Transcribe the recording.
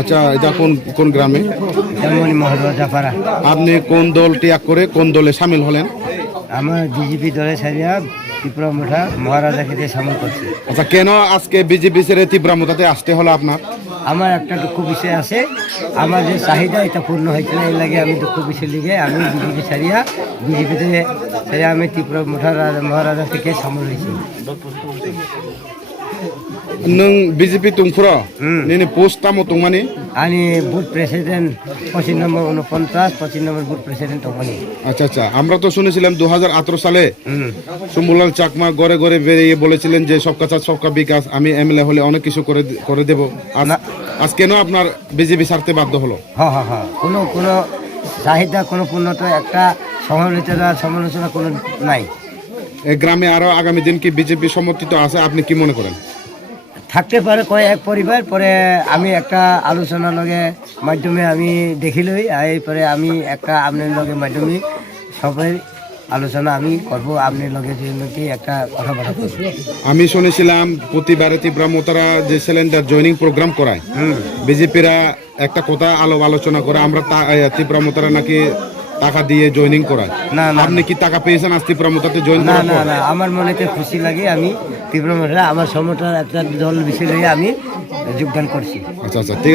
আচ্ছা, এটা কোন কোন গ্রামে? আপনি কোন দল ত্যাগ করে কোন দলে সামিল হলেন? আমার বিজেপি দলে ছাড়িয়া ত্রিপুরা মুঠা মহারাজা খেতে সামিল করছি। আচ্ছা, কেন আজকে বিজেপি ছেড়ে ত্রিপুরা মুঠাতে আসতে হলো আপনার? আমার একটা দুঃখ বিষয় আছে, আমার যে চাহিদা এটা পূর্ণ হয়েছে না, এর লাগে আমি দুঃখ বিষয় লিগে আমি বিজেপি ছাড়িয়া আমি ত্রিপুরা মুঠা মহারাজা থেকে সামিল হয়েছি। नों बीजेपी तुमफ्र नैनी पोस्ट तामो तुममानी आनी बुथ प्रेसिडेंट 25 নম্বর 49 25 নম্বর বুথ প্রেসিডেন্ট তুমমানি। আচ্ছা আচ্ছা, আমরা তো শুনেছিলাম 2018 সালে শম্ভুলাল চাকমা ঘরে ঘরে বেরিয়ে বলেছিলেন যে সবকা সাথ সবকা বিকাশ, আমি এমএলএ হলে অনেক কিছু করে দেব। আজ কেন আপনার বিজেপি ছাড়তে বাধ্য হলো? হ্যাঁ হ্যাঁ হ্যাঁ, কোনো চাহিদা কোনো পূর্ণতা একটা সমালোচনা কোনো নাই। এই গ্রামে আরো আগামী দিন কি বিজেপি সমর্থিত আছে আপনি কি মনে করেন? থাকতে পারে কয়েক পরিবার, পরে আমি একটা আলোচনার লগে মাধ্যমে আমি দেখিলই, এরপরে আমি একটা আপনার লগে মাধ্যমে সবাই আলোচনা আমি করবো, আপনার লগে কি একটা কথাবার্তা করবো। আমি শুনেছিলাম প্রতিবারে ত্রিপুরা মোতারা যে সিলিন্ডার জয়নিং প্রোগ্রাম করায় বিজেপিরা একটা কথা আলোচনা করে আমরা ত্রিপুরা মোতারা নাকি টাকা দিয়ে জয়েনিং করায়। না না, আপনি কি টাকা পেয়েছেন আজ ত্রিপুরা মোতাতে জয়েন না করার পর? না না, আমার মনেতে খুশি লাগে, আমি ত্রিপুরা মোতা আমার সমর্থন একটা দল বিষয় লইয়া আমি যোগদান করছি। আচ্ছা আচ্ছা, ঠিক আছে।